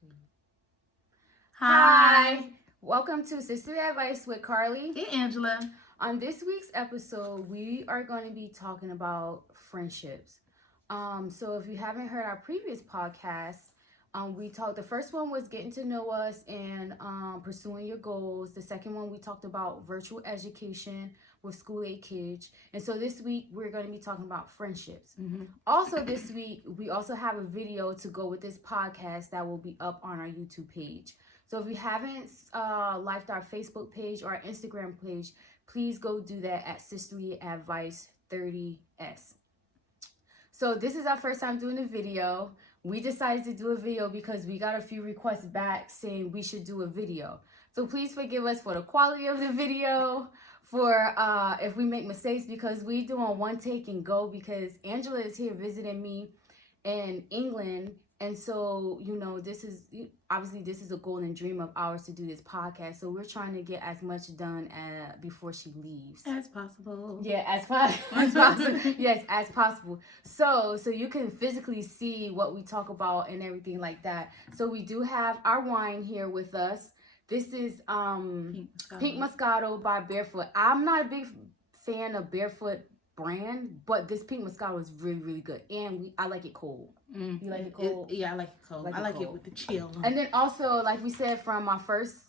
2. Hi. Welcome to Sisterly Advice with Carly. Hey, Angela. On this week's episode, we are going to be talking about friendships. So if you haven't heard our previous podcasts, the first one was getting to know us and pursuing your goals. The second one, we talked about virtual education with school age kids. And so this week, we're going to be talking about friendships. Mm-hmm. Also this week, we also have a video to go with this podcast that will be up on our YouTube page. So if you haven't liked our Facebook page or our Instagram page, please go do that at Sisterly Advice 30S. So this is our first time doing a video. We decided to do a video because we got a few requests back saying we should do a video. So please forgive us for the quality of the video, for if we make mistakes, because we doing one take and go because Angela is here visiting me in England. And so, this is a golden dream of ours to do this podcast. So we're trying to get as much done before she leaves. As possible. Yeah, as possible. Yes, as possible. So you can physically see what we talk about and everything like that. So we do have our wine here with us. This is Pink Moscato by Barefoot. I'm not a big fan of Barefoot brand, but this Pink Moscato is really, really good, and I like it cold. You like it cold? Yeah, I like it cold. I like it with the chill. And then also, like we said from my first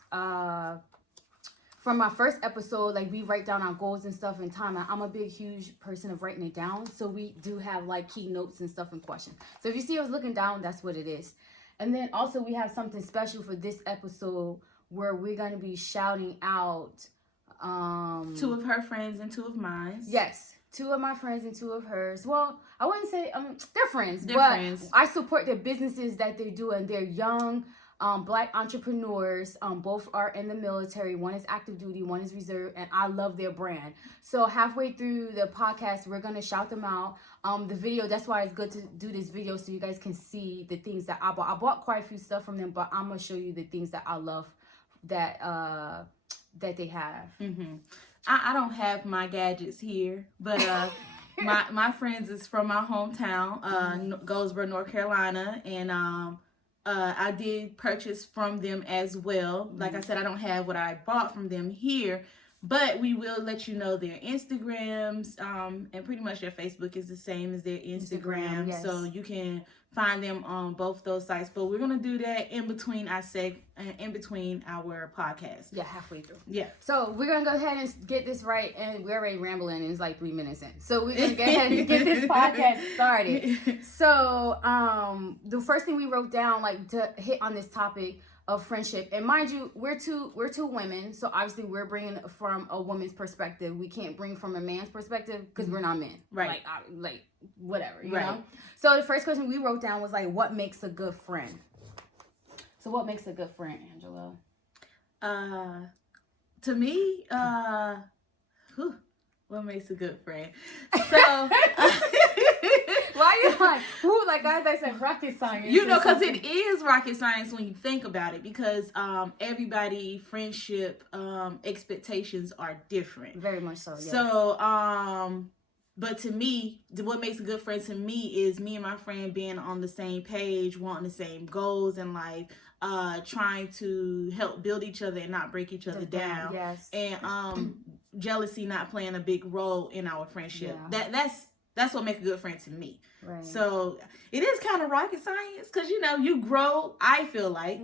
episode, like we write down our goals and stuff in time. And I'm a big, huge person of writing it down, so we do have like key notes and stuff in question. So if you see us looking down, that's what it is. And then also we have something special for this episode where we're gonna be shouting out 2 of her friends and 2 of mine. Yes. 2 of my friends and 2 of hers. Well, I wouldn't say they're friends, they're but friends. I support their businesses that they do, and they're young Black entrepreneurs. Both are in the military. One is active duty, one is reserve, and I love their brand. So halfway through the podcast, we're gonna shout them out. The video, that's why it's good to do this video so you guys can see the things that I bought. I bought quite a few stuff from them, but I'm gonna show you the things that I love that they have. Mm-hmm. I don't have my gadgets here, but my friends is from my hometown, Goldsboro, North Carolina, and I did purchase from them as well. Like I said, I don't have what I bought from them here, but we will let you know their Instagrams, and pretty much their Facebook is the same as their Instagram, yes. So you can find them on both those sites. But we're gonna do that in between our podcast. Yeah, halfway through. Yeah. So we're gonna go ahead and get this right, and we're already rambling, and it's like 3 minutes in. So we're gonna go ahead and get this podcast started. So the first thing we wrote down, like to hit on this topic of friendship, and mind you, we're two women, so obviously we're bringing from a woman's perspective. We can't bring from a man's perspective because we're not men, right? Like whatever, you right. know. So the first question we wrote down was like, what makes a good friend? So what makes a good friend, Angela? To me, what makes a good friend? So. Why are you like, who, like I said, rocket science? Because it is rocket science when you think about it, because everybody friendship expectations are different. Very much so, yes. So, but to me, what makes a good friend to me is me and my friend being on the same page, wanting the same goals in life, trying to help build each other and not break each other down. Yes. And jealousy not playing a big role in our friendship. Yeah. That's what makes a good friend to me. Right. So it is kind of rocket science because, you grow. I feel like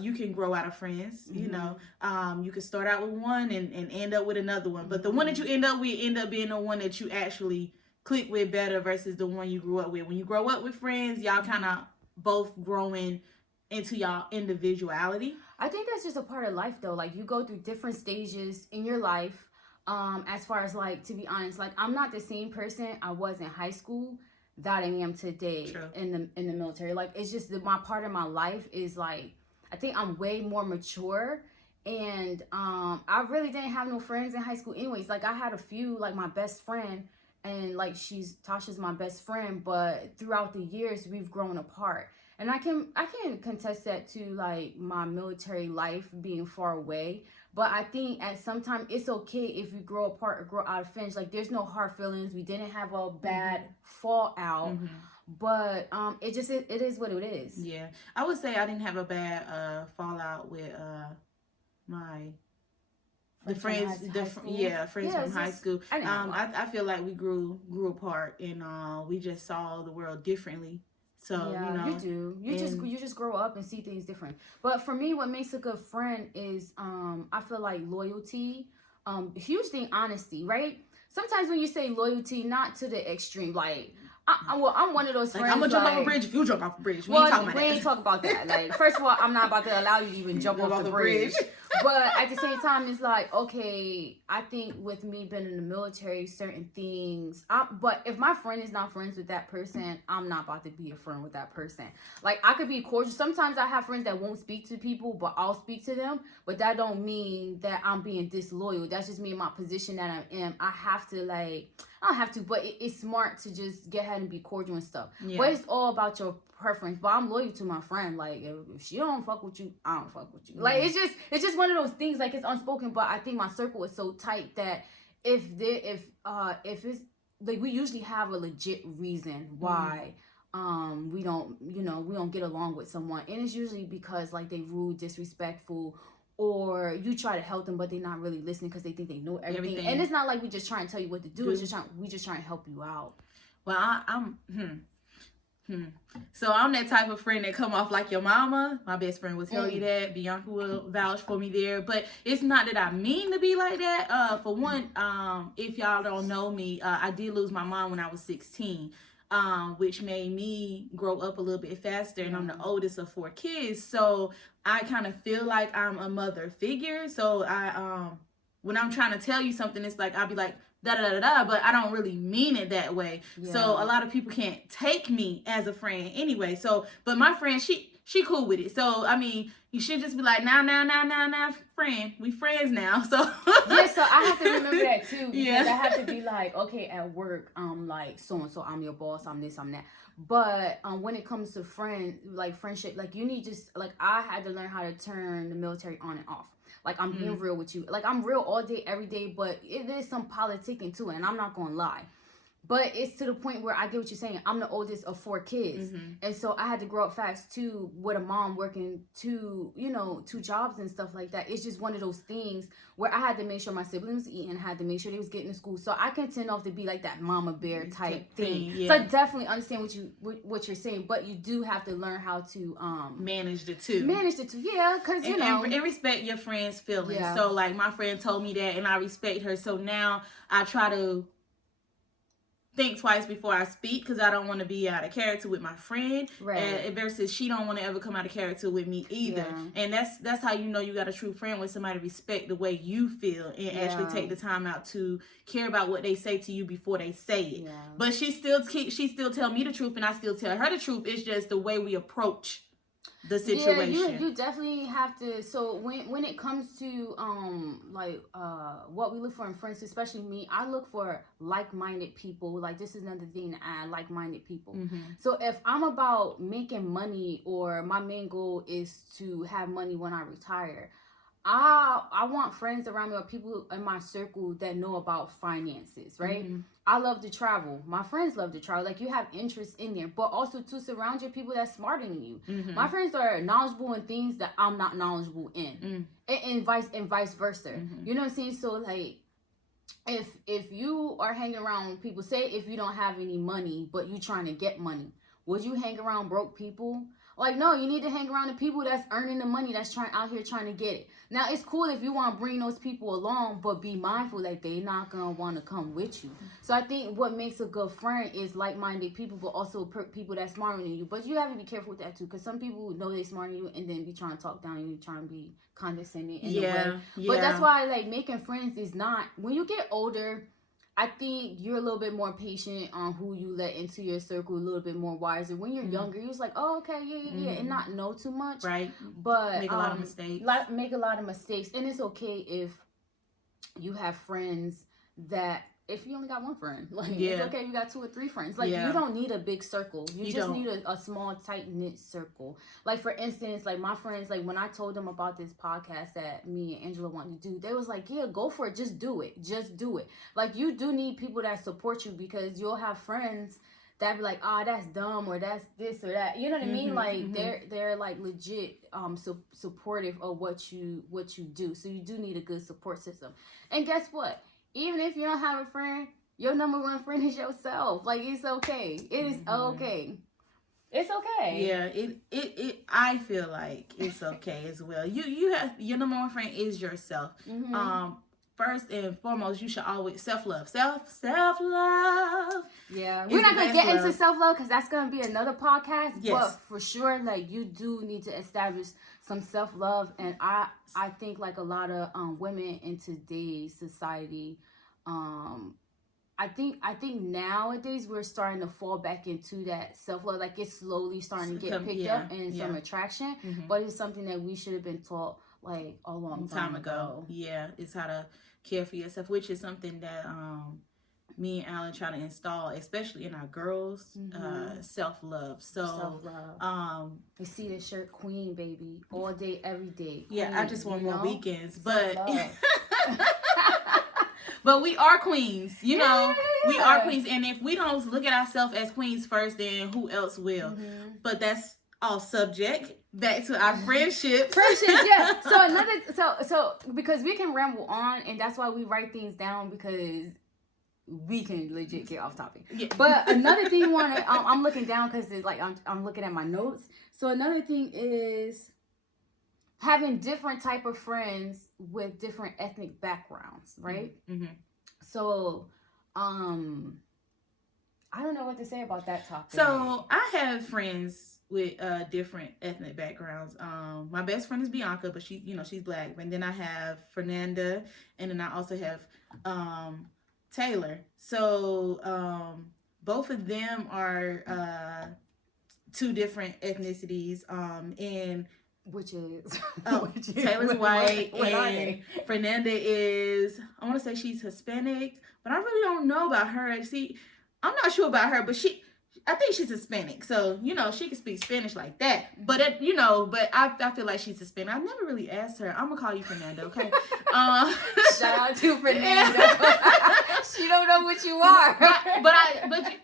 you can grow out of friends. Mm-hmm. You can start out with one and end up with another one. But the one that you end up with end up being the one that you actually click with better versus the one you grew up with. When you grow up with friends, y'all kind of both growing into y'all individuality. I think that's just a part of life, though. Like, you go through different stages in your life. As far as, like, to be honest, like, I'm not the same person I was in high school that I am today. True. in the military. Like, it's just that my part of my life is like, I think I'm way more mature, and I really didn't have no friends in high school anyways. Like, I had a few, like my best friend, and like Tasha's my best friend, but throughout the years we've grown apart. And I can contest that to like my military life being far away. But I think at some time it's okay if we grow apart or grow out of friends. Like, there's no hard feelings. We didn't have a bad fallout. But it is what it is. Yeah, I would say I didn't have a bad fallout with my friends from high school. I feel like we grew apart, and we just saw the world differently. So yeah, you do. You just grow up and see things different. But for me, what makes a good friend is I feel like loyalty, huge thing, honesty, right? Sometimes when you say loyalty, not to the extreme, like I'm one of those friends. I'm gonna jump off a bridge if you jump off a bridge. We ain't talking about that. Like, first of all, I'm not about to allow you to even jump off the bridge. But at the same time, it's like, okay, I think with me being in the military, certain things. But if my friend is not friends with that person, I'm not about to be a friend with that person. Like, I could be cordial. Sometimes I have friends that won't speak to people, but I'll speak to them. But that don't mean that I'm being disloyal. That's just me in my position that I'm in. I don't have to, but it's smart to just get ahead and be cordial and stuff. Yeah. But it's all about your preference. But I'm loyal to my friend. Like, if she don't fuck with you, I don't fuck with you. Like, it's just one of those things. Like, it's unspoken. But I think my circle is so tight that if it's like, we usually have a legit reason why we don't get along with someone, and it's usually because like they rude, disrespectful, or you try to help them, but they're not really listening because they think they know everything. And it's not like we just try and tell you what to do. It's just we just trying to help you out. Well, So I'm that type of friend that come off like your mama. My best friend will tell you that. Bianca will vouch for me there. But it's not that I mean to be like that. For one, if y'all don't know me, I did lose my mom when I was 16. Which made me grow up a little bit faster, and I'm the oldest of 4 kids, so I kind of feel like I'm a mother figure. So I when I'm trying to tell you something, it's like I'll be like da da da da, but I don't really mean it that way. Yeah. So a lot of people can't take me as a friend anyway. So, but my friend, she cool with it. So I mean, you should just be like, nah, friend. We friends now. So yeah, so I have to remember that too. Because I have to be like, okay, at work, like so and so, I'm your boss, I'm this, I'm that. But when it comes to friendship, like you need just like I had to learn how to turn the military on and off. Like I'm being real with you. Like I'm real all day, every day, but it is some politicking too, and I'm not gonna lie. But it's to the point where I get what you're saying. I'm the oldest of 4 kids. And so I had to grow up fast too with a mom working 2 jobs and stuff like that. It's just one of those things where I had to make sure my siblings eating, had to make sure they was getting to school. So I can tend off to be like that mama bear type thing. Yeah. So I definitely understand what you're saying, but you do have to learn how to manage the two. Yeah, because and respect your friend's feelings. Yeah. So like my friend told me that, and I respect her. So now I try to think twice before I speak, because I don't want to be out of character with my friend. Right. Versus she don't want to ever come out of character with me either. Yeah. And that's how you know you got a true friend, when somebody respect the way you feel and actually take the time out to care about what they say to you before they say it. Yeah. But she still tell me the truth, and I still tell her the truth. It's just the way we approach the situation. Yeah, you definitely have to. So when it comes to what we look for in friends, especially me, I look for like-minded people. Like, this is another thing to add, like-minded people. So if I'm about making money, or my main goal is to have money when I retire, I want friends around me, or people in my circle that know about finances, right? I love to travel. My friends love to travel. Like, you have interest in there, but also to surround your people that's smarter than you. My friends are knowledgeable in things that I'm not knowledgeable in, and vice versa. You know what I'm saying? So like, if you are hanging around people, say if you don't have any money but you trying to get money, would you hang around broke people? Like, no, you need to hang around the people that's earning the money, that's out here trying to get it. Now, it's cool if you want to bring those people along, but be mindful that they're not going to want to come with you. So I think what makes a good friend is like-minded people, but also people that's smarter than you. But you have to be careful with that too, because some people know they're smarter than you and then be trying to talk down you, trying to be condescending in a way. But that's why, like, making friends is not, when you get older, I think you're a little bit more patient on who you let into your circle, a little bit more wiser. When you're younger, you're just like, oh, okay, yeah, and not know too much. Right. But make a lot of mistakes. Make a lot of mistakes. And it's okay if you have friends that, if you only got one friend, like, it's okay if you got 2 or 3 friends. Like, you don't need a big circle. You just need a small, tight-knit circle. Like, for instance, like, my friends, like, when I told them about this podcast that me and Angela wanted to do, they was like, yeah, go for it. Just do it. Like, you do need people that support you, because you'll have friends that be like, that's dumb, or that's this or that. You know what I mean? Like they're like legit supportive of what you do. So you do need a good support system. And guess what? Even if you don't have a friend, your number one friend is yourself. Like, it's okay. It is okay. It's okay. Yeah, it I feel like it's okay as well. You have your number one friend is yourself. First and foremost, you should always self-love. Self-love. Yeah. We're not going to get into self-love because that's going to be another podcast. Yes. But for sure, like, you do need to establish some self-love. And I think, like, a lot of women in today's society, I think nowadays we're starting to fall back into that self-love. Like, it's slowly starting to get picked up and some attraction. But it's something that we should have been taught, like, a long time ago. Yeah, it's how to care for yourself, which is something that me and Alan try to install, especially in our girls, self-love. So self-love. You see the shirt, queen, baby, all day, every day. Queen, I just want more weekends, but self-love. but we are queens, you know. We are queens, and if we don't look at ourselves as queens first, then who else will? But that's all subject back to our friendships. Yeah. So because we can ramble on, and that's why we write things down, because we can legit get off topic. Yeah. But another thing, I'm looking down because it's like I'm looking at my notes. So another thing is having different type of friends with different ethnic backgrounds, right? So, I don't know what to say about that topic. So I have friends with different ethnic backgrounds. My best friend is Bianca, but she's black. And then I have Fernanda, and then I also have Taylor. So both of them are two different ethnicities. And which is Taylor's white, and Fernanda is, I want to say she's Hispanic, but I really don't know about her. See, I'm not sure about her, but I think she's Hispanic, so she can speak Spanish like that. But but I feel like she's Hispanic. I never really asked her. I'm gonna call you Fernanda, okay? Shout out to Fernanda. She don't know what you are.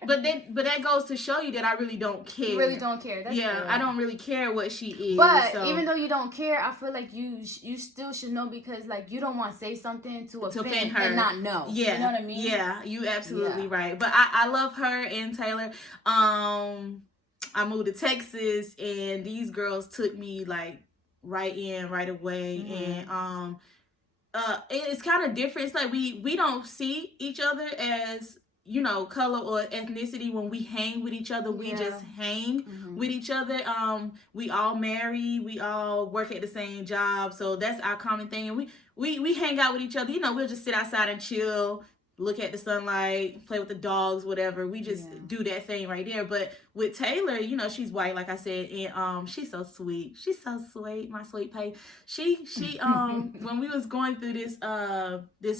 but that goes to show you that I really don't care. You really don't care. That's good. I don't really care what she is. But even though you don't care, I feel like you still should know, because like you don't want to say something to offend her and not know. Yeah, you know what I mean. Yeah, you absolutely right. But I love her and Taylor. I moved to Texas, and these girls took me like right away, and it's kind of different. It's like we don't see each other as color or ethnicity when we hang with each other. We just hang with each other. We all married, we all work at the same job, so that's our common thing. And we hang out with each other. We'll just sit outside and chill, look at the sunlight, play with the dogs, whatever. We just do that thing right there. But with Taylor, she's white, like I said, and she's so sweet. She's so sweet, my sweet pay. She when we was going through this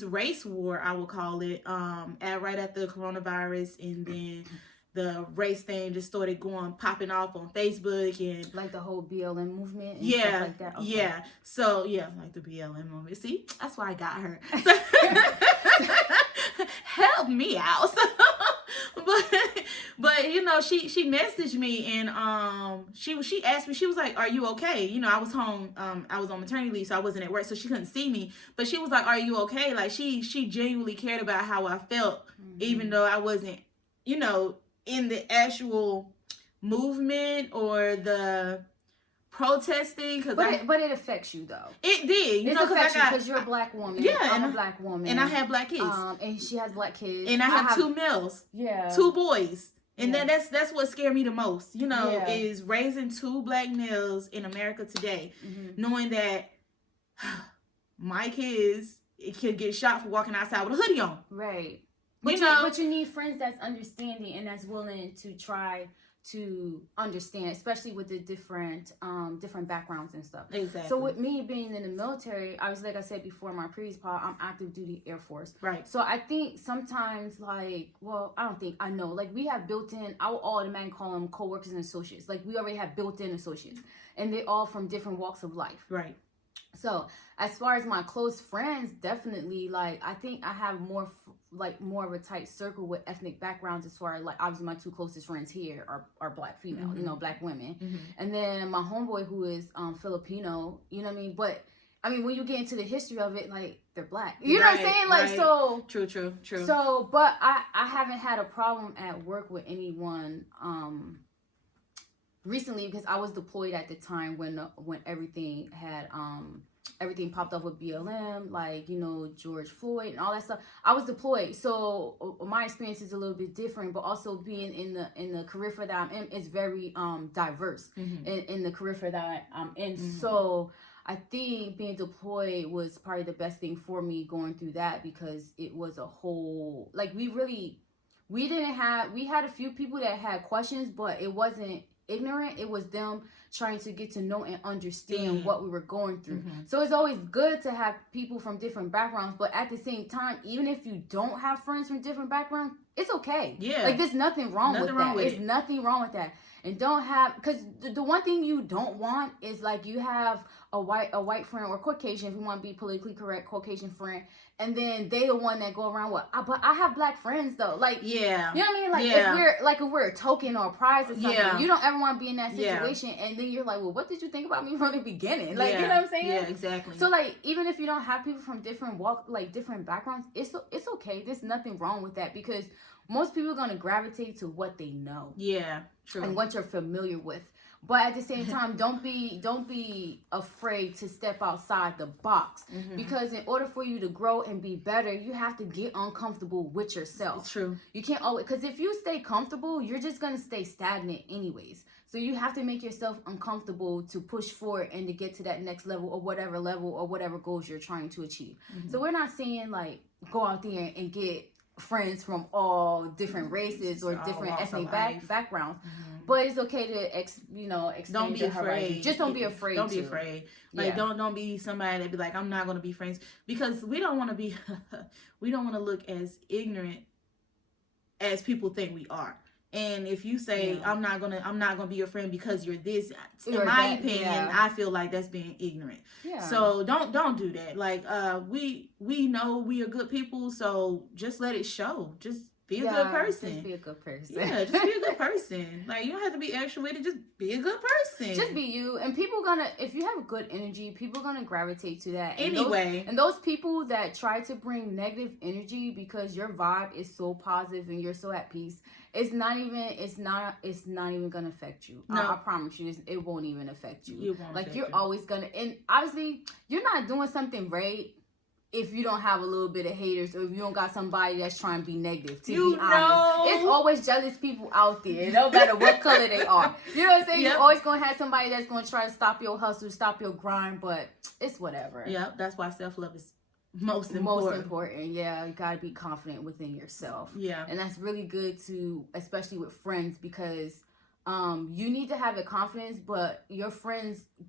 race war, I would call it, right after the coronavirus, and then the race thing just started popping off on Facebook, and like the whole BLM movement and stuff like that. Okay. So like the BLM movement. See, that's why I got her. Help me out. but she messaged me, and she asked me, she was like, are you okay? I was home, I was on maternity leave, so I wasn't at work, so she couldn't see me, but she was like, are you okay? Like she genuinely cared about how I felt, even though I wasn't in the actual movement or the protesting, but it affects you though. It did, it affects you because you're a black woman. I'm a black woman, and I have black kids, and she has black kids, and I have two males, 2 boys, and that's what scared me the most. Is raising 2 black males in America today, knowing that my kids could get shot for walking outside with a hoodie on. Right. But you need friends that's understanding and that's willing to try to understand, especially with the different backgrounds and stuff. Exactly. So with me being in the military, I was, like I said before in my previous pod, I'm active duty Air Force. Right. So I think sometimes I know, like we have built-in, I will automatically call them co-workers and associates. Like we already have built-in associates, and they all from different walks of life. Right. So as far as my close friends, definitely, like, I think I have more of a tight circle with ethnic backgrounds, as far as, like, obviously my two closest friends here are black female, Mm-hmm. you know, black women. Mm-hmm. And then my homeboy who is Filipino, you know what I mean? But I mean, when you get into the history of it, like, they're black. You know what I'm saying? Like, so True. So, but I haven't had a problem at work with anyone recently, because I was deployed at the time when everything had everything popped up with BLM, like, you know, George Floyd and all that stuff. I was deployed, so my experience is a little bit different. But also being in the career field that I'm in is very diverse in the career field that I'm in. So I think being deployed was probably the best thing for me going through that, because it was a whole, like, we had a few people that had questions, but it wasn't ignorant. It was them trying to get to know and understand what we were going through. So it's always good to have people from different backgrounds, but at the same time, even if you don't have friends from different backgrounds, it's okay. Yeah, like, there's nothing wrong with that. There's nothing wrong with that. And don't have, because the one thing you don't want is, like, you have a white friend, or Caucasian, if you want to be politically correct, Caucasian friend, and then they the one that go around with, but I have black friends though. Like, you know what I mean? Like, if we're a token or a prize or something, you don't ever want to be in that situation. And then you're like, well, what did you think about me from the beginning? Like, you know what I'm saying? Yeah, exactly. So, like, even if you don't have people from different different backgrounds, it's okay. There's nothing wrong with that, because most people are going to gravitate to what they know. Yeah, true. And what you're familiar with. But at the same time, don't be afraid to step outside the box, because in order for you to grow and be better, you have to get uncomfortable with yourself. It's true. You can't always, because if you stay comfortable, you're just going to stay stagnant anyways. So you have to make yourself uncomfortable to push forward and to get to that next level or whatever goals you're trying to achieve. So we're not saying, like, go out there and get friends from all different races or different ethnic backgrounds, but it's okay to expand. Don't be afraid. Just don't be afraid. Don't be afraid. Like, don't be somebody that be like, I'm not going to be friends, because we don't want to be we don't want to look as ignorant as people think we are. And if you say, I'm not gonna be your friend because you're this, in my opinion, I feel like that's being ignorant. Yeah. So don't do that. Like, we know we are good people, so just let it show. Just be a good person. Just be a good person. Yeah, just be a good person. Like, you don't have to be extra with it. Just be a good person. Just be you. And people if you have good energy, people are gonna gravitate to that. And those people that try to bring negative energy because your vibe is so positive and you're so at peace, it's not even gonna affect you. No. I promise you, it won't even affect you. It won't. Like, you're always gonna, and obviously you're not doing something right if you don't have a little bit of haters, or if you don't got somebody that's trying to be negative, to be honest. It's always jealous people out there, no matter what color they are. You know what I'm saying? Yep. You're always going to have somebody that's going to try to stop your hustle, stop your grind, but it's whatever. Yeah, that's why self-love is most important. Yeah, you got to be confident within yourself. Yeah. And that's really good to, especially with friends, because you need to have the confidence, but your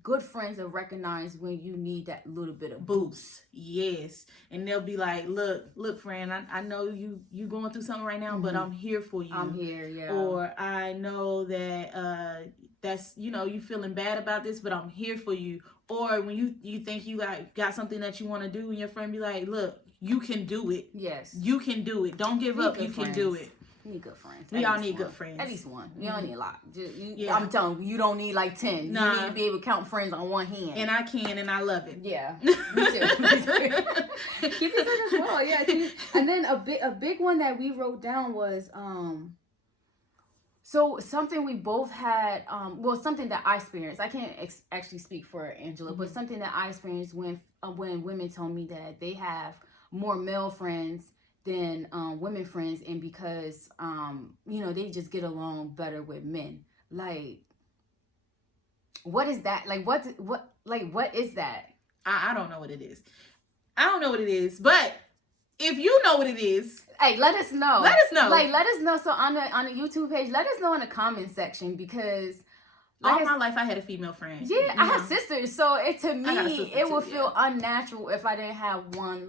good friends will recognize when you need that little bit of boost. Yes. And they'll be like, look, friend, I know you going through something right now, but I'm here for you. I'm here, yeah. Or I know that that's, you feeling bad about this, but I'm here for you. Or when you think you got something that you want to do, and your friend be like, look, you can do it. Yes. You can do it. Don't give up. You can do it. You need good friends. We all need good friends. At least one. You don't need a lot. I'm telling you, you don't need like 10. Nah. You need to be able to count friends on one hand. And I can, and I love it. Yeah. Me too. Keep it as well. Yeah. And then a big one that we wrote down was so something we both had, something that I experienced. I can't actually speak for Angela, but something that I experienced when women told me that they have more male friends than women friends, and because they just get along better with men. Like, what is that? Like, what is that? I don't know what it is. I don't know what it is, but if you know what it is, hey, let us know. Let us know. Like, let us know. So on the YouTube page, let us know in the comment section, because all my life I had a female friend. Yeah, I have sisters, so to me it would feel unnatural if I didn't have one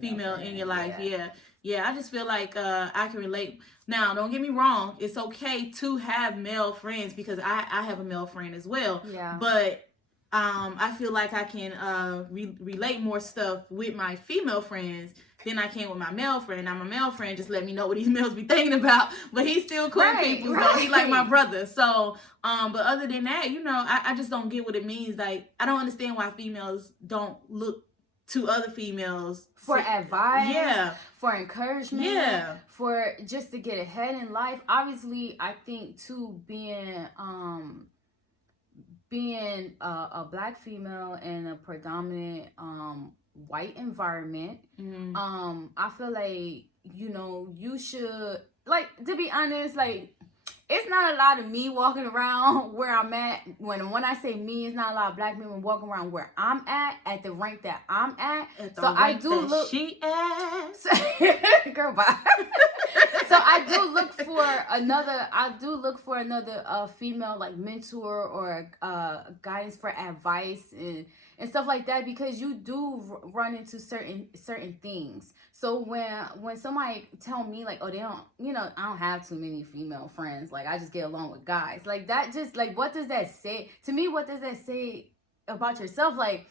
female in your life. Yeah. I just feel like I can relate. Now, don't get me wrong, it's okay to have male friends, because I have a male friend as well. Yeah. But I feel like I can relate more stuff with my female friends than I can with my male friend. Now my male friend just let me know what these males be thinking about, but he's still cool people. So he like my brother. So but other than that, you know, I just don't get what it means. Like, I don't understand why females don't look to other females for advice, yeah, for encouragement, yeah, for just to get ahead in life. Obviously, I think too, being a black female in a predominant white environment, I feel like, you know, you should, like, to be honest, like, it's not a lot of me walking around where I'm at. When I say me, it's not a lot of black women walking around where I'm at the rank that I'm at. So I do look. She girl, bye. So I do look for another female, like, mentor or guidance for advice and stuff like that, because you do run into certain things. So when somebody tell me, like, oh, they don't, you know, I don't have too many female friends, like, I just get along with guys, like, that just, like, what does that say to me? What does that say about yourself? Like,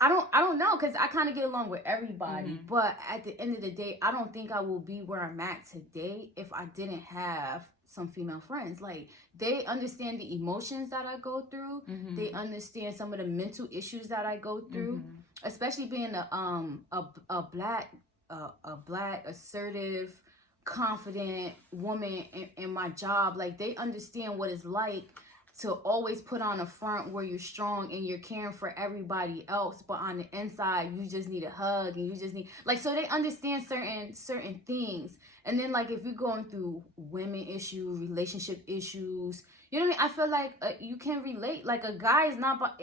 I don't know, because I kind of get along with everybody, but at the end of the day, I don't think I will be where I'm at today if I didn't have some female friends. Like, they understand the emotions that I go through. They understand some of the mental issues that I go through, especially being a black assertive, confident woman in my job. Like, they understand what it's like to always put on a front where you're strong and you're caring for everybody else, but on the inside you just need a hug and you just need, like, so they understand certain things. And then, like, if you're going through women issues, relationship issues, you know what I mean? I feel like you can relate. Like, a guy is not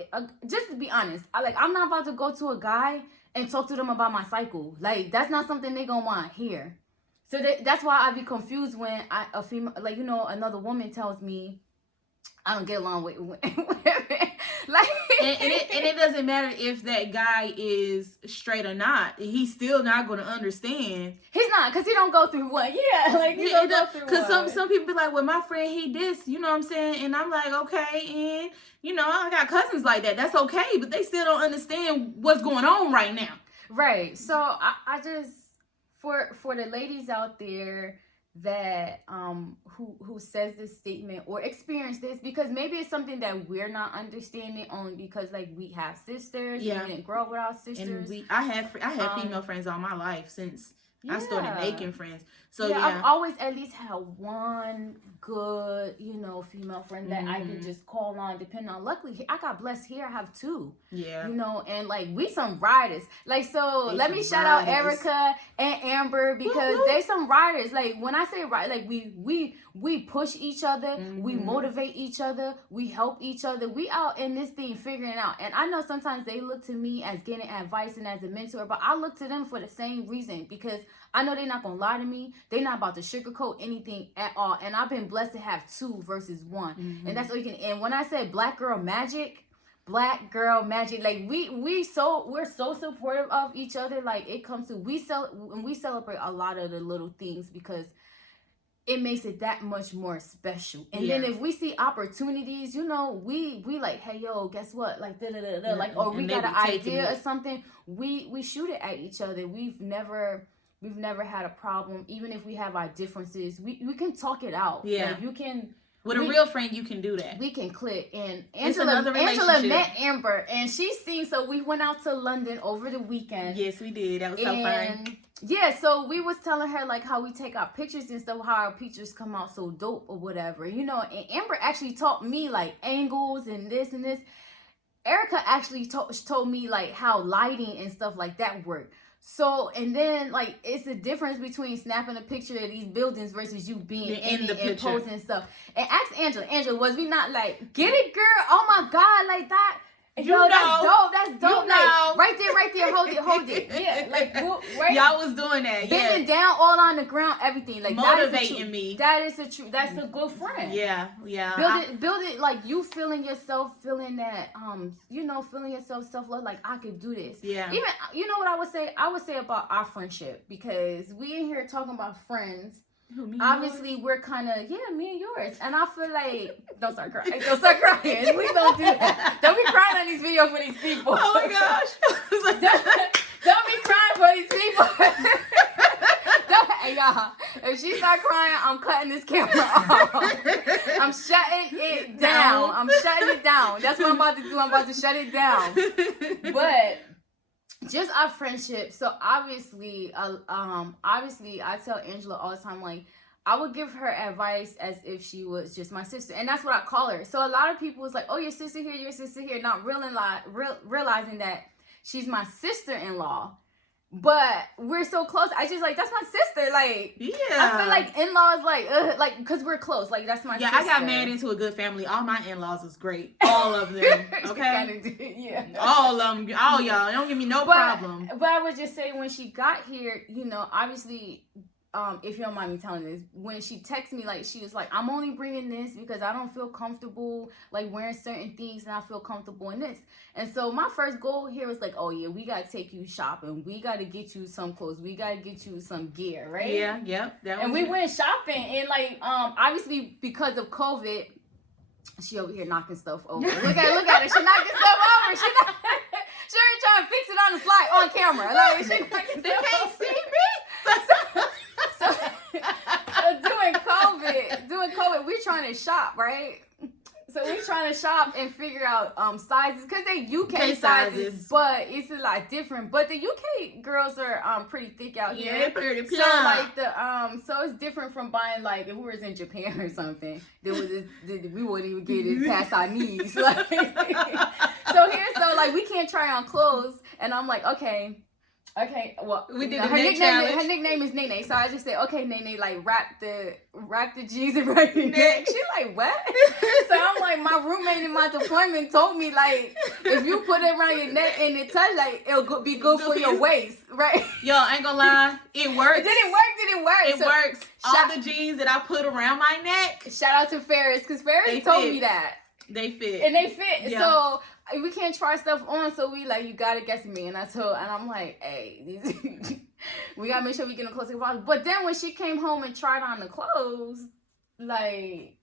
just to be honest, I'm not about to go to a guy and talk to them about my cycle. Like, that's not something they gonna want to hear. So that's why I be confused when a female, like, you know, another woman tells me I don't get along with women. Like, and it doesn't matter if that guy is straight or not. He's still not going to understand. He's not, because he don't go through one. Yeah, like, he don't go through one. Because some people be like, well, my friend, he this, you know what I'm saying? And I'm like, okay, and, you know, I got cousins like that. That's okay, but they still don't understand what's going on right now. Right. So I just, for the ladies out there that who says this statement or experience this, because maybe it's something that we're not understanding, only because, like, we have sisters, we didn't grow up with our sisters, and I have female friends all my life since I started making friends. So I've always at least had one good, you know, female friend that I can just call on, depending on. Luckily, I got blessed here. I have two. Yeah. You know, and, like, we some riders. Like, so let me shout out Erica and Amber, because they some riders. Like, when I say ride, like, we push each other, we motivate each other, we help each other. We out in this thing figuring it out. And I know sometimes they look to me as getting advice and as a mentor, but I look to them for the same reason, because I know they're not gonna lie to me. They're not about to sugarcoat anything at all. And I've been blessed to have two versus one. And that's all you can. And when I say black girl magic, like, we're so supportive of each other. Like, it comes to, we celebrate a lot of the little things, because it makes it that much more special. And then if we see opportunities, you know, we like, hey, yo, guess what? Like, like, or we got an idea or something, we shoot it at each other. We've never had a problem. Even if we have our differences, we can talk it out. Yeah. Like, you can, with a real friend, you can do that. We can click. And Angela met Amber, and she's seen, so we went out to London over the weekend. Yes, we did. That was so fun. Yeah, so we was telling her, like, how we take our pictures and stuff, how our pictures come out so dope or whatever, you know. And Amber actually taught me, like, angles and this and this. Erica actually told me, like, how lighting and stuff like that work. So, and then, like, it's the difference between snapping a picture of these buildings versus you being in the and posing and stuff. And ask Angela, was we not like, get it, girl? Oh my God, like that. Yo, that's dope. That's dope. Like, right there. Hold it. Yeah, like, right. Y'all was doing that. Bending down, all on the ground, everything. Like, motivating me. That's a good friend. Yeah. Build it like you feeling yourself, feeling that, you know, feeling yourself self-love. Like, I could do this. Yeah. Even, you know what I would say? I would say about our friendship, because we in here talking about friends, Who, me and obviously yours? we're kind of, me and yours. And I feel like, don't start crying. Don't start crying. Please don't do that. Don't be crying on these videos for these people. Oh my gosh. Don't be crying for these people. Hey, y'all, if she start crying, I'm cutting this camera off. I'm shutting it down. I'm shutting it down. That's what I'm about to do. I'm about to shut it down. But just our friendship. So obviously I tell Angela all the time, like, I would give her advice as if she was just my sister, and that's what I call her. So a lot of people was like, oh, your sister here, not realizing that she's my sister-in-law. But we're so close. I just like, that's my sister. Like, yeah. I feel like in-laws, like, because we're close. Like, that's my sister. I got married into a good family. All my in-laws was great. All of them. Okay? Yeah. All of them. All y'all. Don't give me no problem. But I would just say, when she got here, obviously, if you don't mind me telling this, when she texted me, like, she was like, I'm only bringing this because I don't feel comfortable, like, wearing certain things, and I feel comfortable in this. And so my first goal here was like, oh yeah, we gotta take you shopping, we gotta get you some clothes, we gotta get you some gear, right? Yeah, yep. And we went shopping, and like, obviously because of COVID, she over here knocking stuff over. Look at her, she knocking stuff over. She already trying to fix it on the slide on camera. Like, she knocking they stuff can't over. see me. So doing COVID, we're trying to shop, right? So we're trying to shop and figure out sizes, because they UK sizes, but it's a lot different. But the UK girls are pretty thick out here. Yeah, pretty so like so it's different from buying, like, if we was in Japan or something, we wouldn't even get it past our knees. Like, so like, we can't try on clothes, and I'm like, okay, well, we did her nickname is Nene, so I just said, okay, Nene, like, wrap the jeans around your neck. She's like, what? So I'm like, my roommate in my deployment told me, like, if you put it around your neck and it touch, like, it'll be good for your waist, right? Yo, I ain't gonna lie, it works. It didn't work. It works. All the jeans that I put around my neck. Shout out to Ferris, because Ferris told me that. They fit. And they fit. Yeah. So we can't try stuff on, so we like, you gotta guess me. And I'm like, hey, we gotta make sure we get them close to the bottom. But then when she came home and tried on the clothes, like,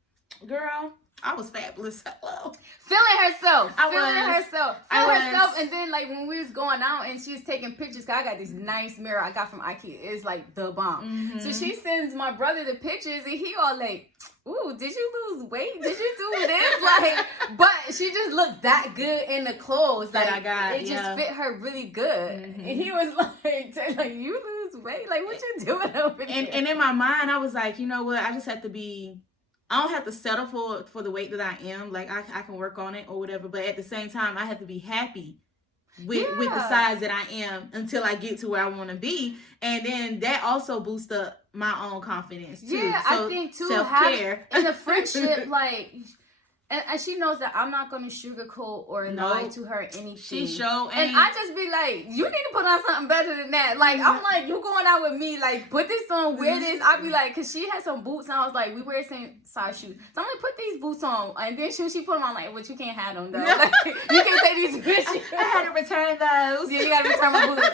girl, I was fabulous. Hello. Feeling herself. I was. And then, like, when we was going out and she was taking pictures, cause I got this nice mirror I got from IKEA. It's like the bomb. Mm-hmm. So she sends my brother the pictures, and he all like, ooh, did you lose weight? Did you do this? Like, but she just looked that good in the clothes. Like, that I got. It just fit her really good. Mm-hmm. And he was like, you lose weight? Like, what you doing over there? And in my mind, I was like, you know what? I just have to be. I don't have to settle for the weight that I am. Like, I can work on it or whatever. But at the same time, I have to be happy with the size that I am until I get to where I want to be. And then that also boosts up my own confidence too. Yeah, so I think too, self-care. in a friendship, like, and she knows that I'm not going to sugarcoat or lie to her anything. She And ain't. I just be like, you need to put on something better than that. Like, I'm like, you going out with me, like, put this on, wear this. I be like, because she had some boots, and I was like, we wear the same size shoes. So I'm like, put these boots on. And then she put them on, like, but you can't have them, though. Like, you can't take these bitches. I had to return those. Yeah, you got to return my boots.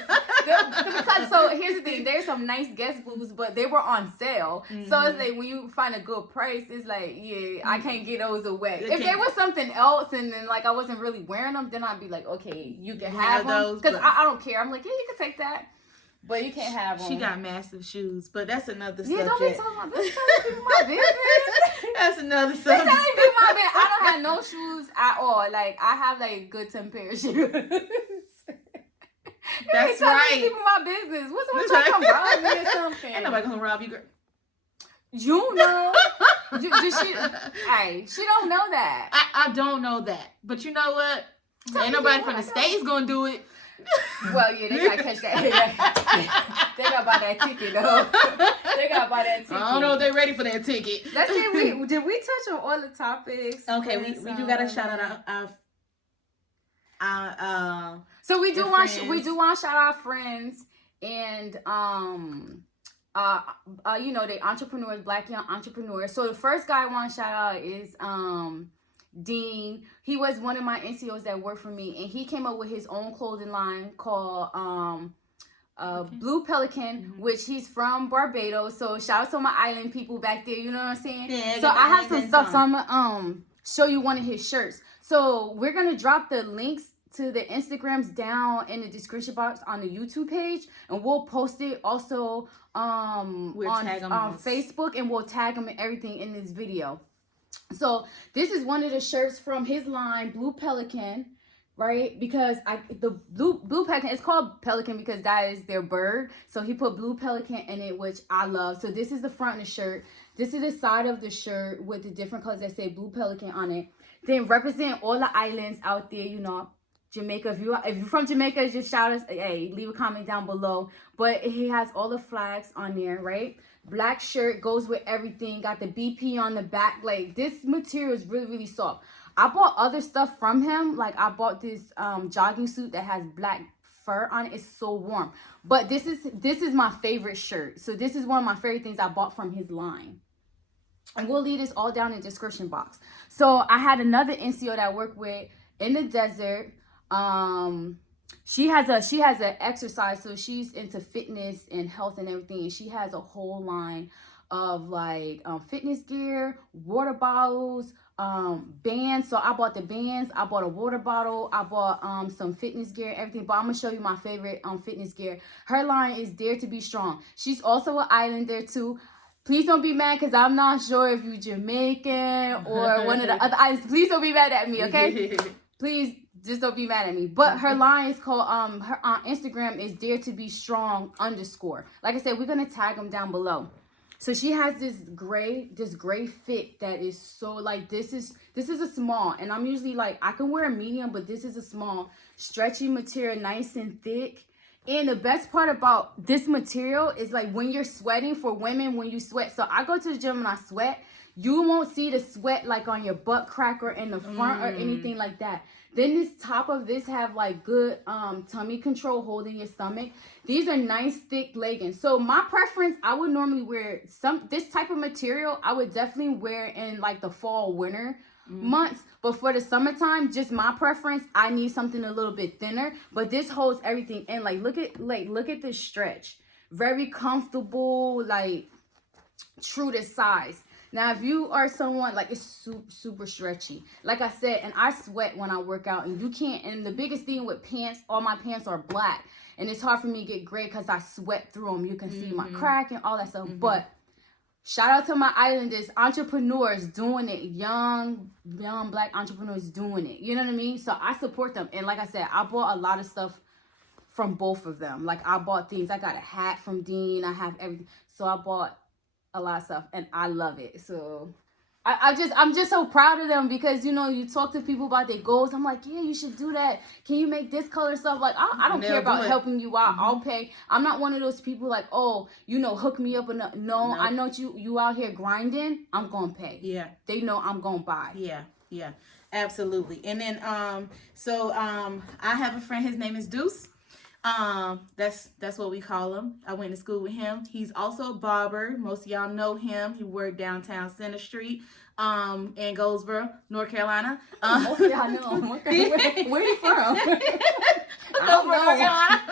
Because, so here's the thing, there's some nice Guess boots, but they were on sale. Mm-hmm. So it's like, when you find a good price, it's like, yeah, I can't get those away. If there was something else and then, like, I wasn't really wearing them, then I'd be like, okay, you can have them, because I don't care. I'm like, yeah, you can take that, but you can't have them. She got massive shoes, but that's another subject. Yeah, don't be talking about this. Telling people my business. That's another subject. Telling people my business. I don't have no shoes at all. Like, I have like good 10 pair of shoes. That's right. People my business. What's the one trying to come rob me or something? Ain't nobody gonna rob you, girl. You know. She don't know that. I don't know that. But you know what? Ain't nobody from the States gonna do it. Well, yeah, they gotta catch that. They gotta buy that ticket, though. They gotta buy that ticket. I don't know if they're ready for that ticket. Let's see, did we touch on all the topics? Okay, we do gotta shout out our so we do want to shout out our friends, and you know, they entrepreneurs, Black young entrepreneurs. So the first guy I want to shout out is Dean. He was one of my NCOs that worked for me, and he came up with his own clothing line called Blue Pelican, which he's from Barbados. So shout out to my island people back there. You know what I'm saying? Yeah, so I have some stuff. So I'm gonna show you one of his shirts. So we're gonna drop the links to the Instagrams down in the description box on the YouTube page, and we'll post it also on Facebook, and we'll tag him and everything in this video. So this is one of the shirts from his line, Blue Pelican. Right, because the blue pelican, it's called pelican because that is their bird. So he put Blue Pelican in it, which I love. So this is the front of the shirt. This is the side of the shirt with the different colors that say Blue Pelican on it. Then represent all the islands out there, you know, Jamaica. If you're from Jamaica, just shout us, hey, leave a comment down below. But he has all the flags on there, right? Black shirt goes with everything. Got the BP on the back. Like, this material is really, really soft. I bought other stuff from him. Like, I bought this jogging suit that has black fur on it. It's so warm. But this is my favorite shirt. So this is one of my favorite things I bought from his line. And we'll leave this all down in the description box. So I had another NCO that I work with in the desert. She has an exercise, so she's into fitness and health and everything. And she has a whole line of like fitness gear, water bottles, bands. So I bought the bands, I bought a water bottle, I bought some fitness gear, everything. But I'm gonna show you my favorite fitness gear. Her line is Dare to Be Strong. She's also an islander too. Please don't be mad because I'm not sure if you're Jamaican or one of the other islands. Please don't be mad at me, okay? Please just don't be mad at me. But her line is called her on Instagram is Dare to Be Strong _. Like I said, we're gonna tag them down below. So she has this gray fit that is so like this is a small, and I'm usually like I can wear a medium, but this is a small, stretchy material, nice and thick. And the best part about this material is like when you're sweating, for women, when you sweat. So I go to the gym and I sweat. You won't see the sweat like on your butt crack or in the front or anything like that. Then this top of this have like good tummy control, holding your stomach. These are nice thick leggings. So my preference, I would normally wear this type of material. I would definitely wear in like the fall, winter months. But for the summertime, just my preference, I need something a little bit thinner. But this holds everything in. Like look at this stretch. Very comfortable, like true to size. Now, if you are someone like it's super stretchy, like I said, and I sweat when I work out, and you can't. And the biggest thing with pants, all my pants are black, and it's hard for me to get gray because I sweat through them. You can see my crack and all that stuff. But shout out to my islanders, entrepreneurs doing it, young black entrepreneurs doing it. You know what I mean? So I support them, and like I said, I bought a lot of stuff from both of them. Like I bought things. I got a hat from Dean. I have everything. So I bought a lot of stuff, and I love it. So I'm just so proud of them because, you know, you talk to people about their goals. I'm like, yeah, you should do that. Can you make this color stuff? Like, I don't care about helping you out. I'll pay. I'm not one of those people like, oh, you know, hook me up. No, I know you out here grinding. I'm going to pay. Yeah. They know I'm going to buy. Yeah, absolutely. And then, I have a friend, his name is Deuce. That's what we call him. I went to school with him. He's also a barber. Most of y'all know him. He worked downtown Center Street, in Goldsboro, North Carolina. Most of y'all know him. Okay. Where you from? Goldsboro, North Carolina.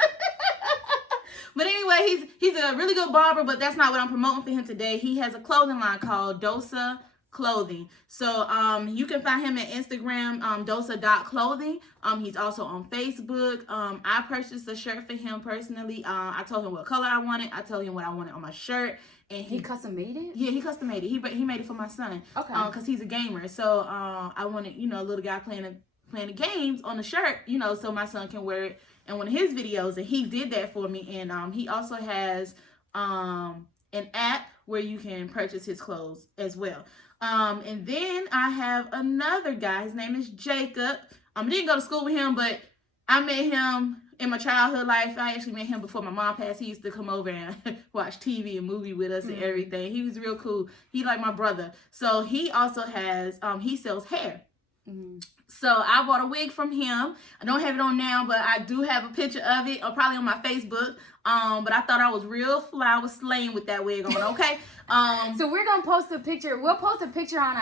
But anyway, he's a really good barber, but that's not what I'm promoting for him today. He has a clothing line called Dosa Clothing. So you can find him at Instagram, dosa.clothing. He's also on Facebook. I purchased a shirt for him personally. I told him what color I wanted. I told him what I wanted on my shirt. And he custom made it? Yeah, he custom made it. He made it for my son. Okay. Because he's a gamer. So I wanted, you know, a little guy playing the games on the shirt, you know, so my son can wear it in one of his videos. And he did that for me. And he also has an app where you can purchase his clothes as well. And then I have another guy. His name is Jacob. I didn't go to school with him, but I met him in my childhood life. I actually met him before my mom passed. He used to come over and watch TV and movie with us and everything. He was real cool. He like my brother. So he also has, he sells hair. So I bought a wig from him. I don't have it on now, but I do have a picture of it, or probably on my Facebook. But I thought I was real fly. I was slaying with that wig on. Okay. So we're gonna post a picture. We'll post a picture on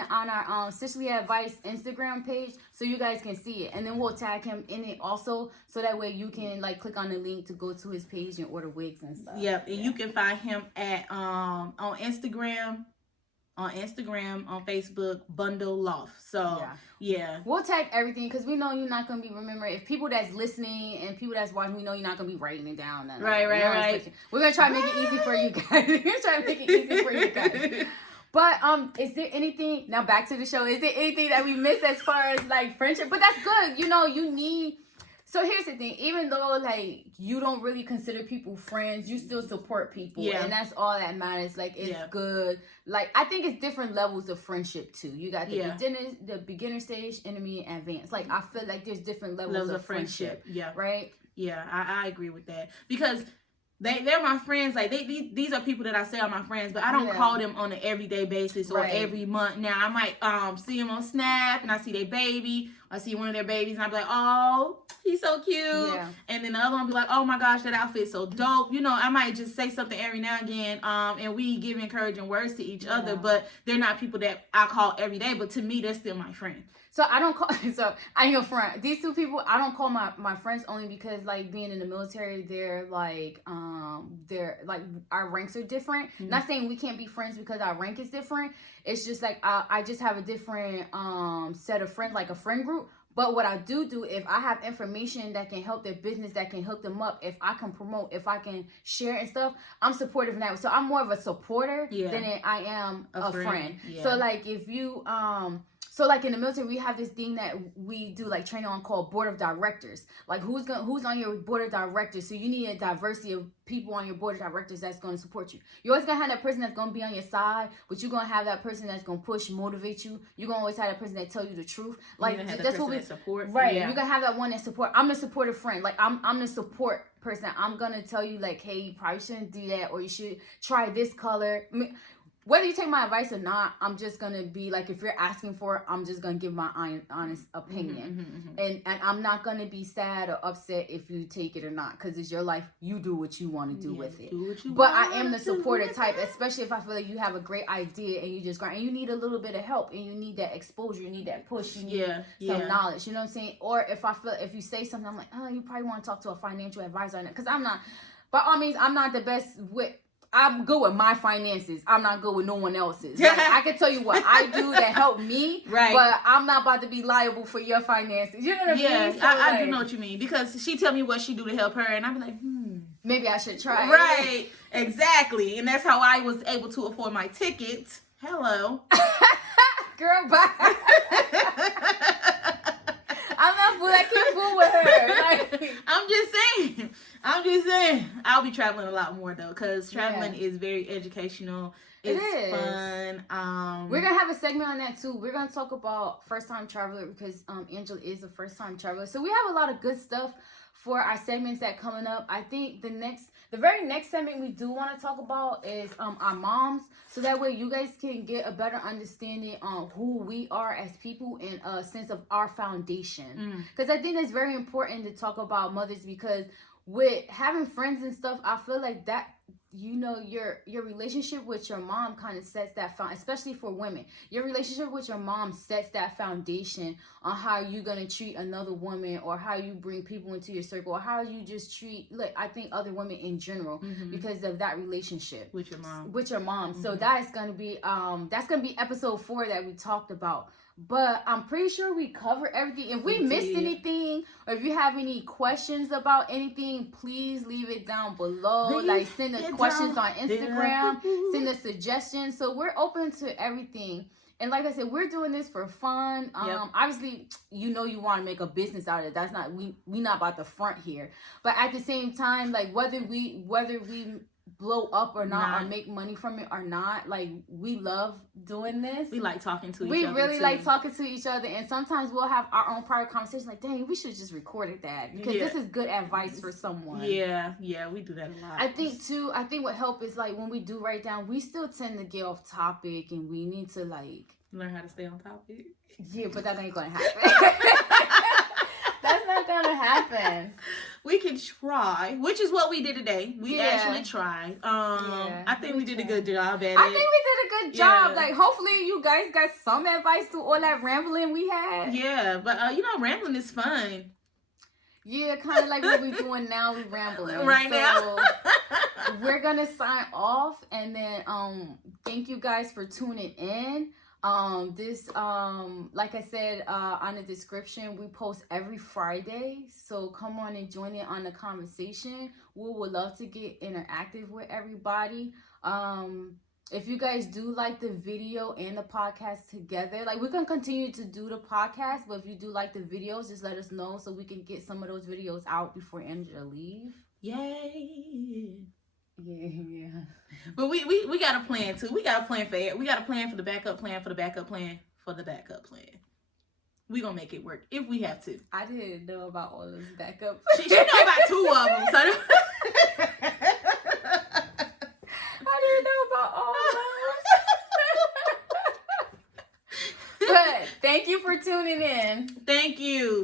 our Cicely Advice Instagram page, so you guys can see it, and then we'll tag him in it also, so that way you can like click on the link to go to his page and order wigs and stuff. Yep, and you can find him at on Instagram, on Facebook, Bundle Loft. So yeah. We'll tag everything because we know you're not gonna be remembering. If people that's listening and people that's watching, we know you're not gonna be writing it down. Right. We're gonna try to make it easy for you guys. We're gonna try to make it easy for you guys. But is there anything, now back to the show, is there anything that we missed as far as like friendship? But that's good. You know, you need. So here's the thing, even though like you don't really consider people friends, you still support people. Yeah. And that's all that matters. Like it's good. Like I think it's different levels of friendship too. You got the beginner stage, intermediate, and advanced. Like I feel like there's different levels of friendship. Yeah. Right? Yeah, I agree with that. Because they're my friends. Like these are people that I say are my friends, but I don't call them on an everyday basis or every month. Now I might see them on Snap and I see their baby. I see one of their babies and I be like, oh, he's so cute. Yeah. And then the other one be like, oh my gosh, that outfit's so dope. You know, I might just say something every now and again, and we give encouraging words to each other, but they're not people that I call every day. But to me, they're still my friend. So I don't call, so I ain't your friend. These two people, I don't call my friends only because like being in the military, they're like our ranks are different. Mm-hmm. Not saying we can't be friends because our rank is different. It's just like I just have a different set of friends, like a friend group. But what I do, if I have information that can help their business, that can hook them up, if I can promote, if I can share and stuff, I'm supportive in that. So I'm more of a supporter than I am a friend. Yeah. So like if you so like in the military, we have this thing that we do like training on called board of directors. Like who's on your board of directors? So you need a diversity of people on your board of directors that's going to support you. You're always going to have that person that's going to be on your side, but you're going to have that person that's going to push, motivate you. You're going to always have that person that tell you the truth. Like that's what we support. Right. Yeah. You're going to have that one that support. I'm the supportive friend. Like I'm the support person. I'm going to tell you like, hey, you probably shouldn't do that, or you should try this color. I mean, whether you take my advice or not, I'm just going to be like, if you're asking for it, I'm just going to give my honest opinion. And I'm not going to be sad or upset if you take it or not, because it's your life. You do what you want to do with it. But I am the supporter type, especially if I feel like you have a great idea and you just grind, and you need a little bit of help and you need that exposure, you need that push, you need some knowledge, you know what I'm saying? Or if you say something, I'm like, oh, you probably want to talk to a financial advisor, because I'm not, by all means, I'm not the best with, I'm good with my finances. I'm not good with no one else's. Like, I can tell you what I do that help me, but I'm not about to be liable for your finances. You know what I mean? So I do know what you mean, because she tell me what she do to help her, and I be like, maybe I should try. Right, exactly. And that's how I was able to afford my ticket. Hello. Girl, bye. I'm not fool. I can't fool with her. Like, I'm just saying. I'll be traveling a lot more though, because traveling is very educational. It's fun. We're gonna have a segment on that too. We're gonna talk about first time traveler, because Angela is a first time traveler. So we have a lot of good stuff for our segments that coming up. I think the very next segment we do want to talk about is our moms, so that way you guys can get a better understanding on who we are as people and a sense of our foundation. Because I think it's very important to talk about mothers, because with having friends and stuff, I feel like that, you know, your relationship with your mom kind of sets that especially for women. Your relationship with your mom sets that foundation on how you're gonna treat another woman, or how you bring people into your circle, or how you just treat, like, I think other women in general, because of that relationship with your mom. So that's gonna be episode 4 that we talked about. But I'm pretty sure we covered everything. If we missed anything, or if you have any questions about anything, please leave it down below. Like, send us questions on Instagram, send us suggestions. So we're open to everything. And like I said, we're doing this for fun. Obviously, you know, you want to make a business out of it. That's not, we not about the front here. But at the same time, like, whether we blow up or not, or make money from it or not, like, we love doing this. We like talking to each other. We really like talking to each other, and sometimes we'll have our own private conversations like, dang, we should just recorded that, because this is good advice for someone. Yeah, we do that a lot. I think what help is, like, when we do write down, we still tend to get off topic, and we need to, like, Learn how to stay on topic. Yeah, but that ain't gonna happen. That's not gonna happen. We can try, which is what we did today. We Yeah. actually tried. I think we did a good job at it. I think we did a good job. Yeah. Like, hopefully you guys got some advice to all that rambling we had. Yeah, but rambling is fun. Yeah, kind of like what we're doing now. We rambling Right now. We're gonna sign off, and then thank you guys for tuning in. This like I said on the description, we post every Friday, so come on and join in on the conversation. We would love to get interactive with everybody. If you guys do like the video and the podcast together, like, we're gonna continue to do the podcast, but if you do like the videos, just let us know so we can get some of those videos out before Angela leave. Yay. Yeah. But we got a plan too. We got a plan for it. We got a plan for the backup plan for the backup plan for the backup plan. We gonna make it work if we have to. I didn't know about all those backup. She know about 2 of them. So I didn't know about all those. But thank you for tuning in. thank you.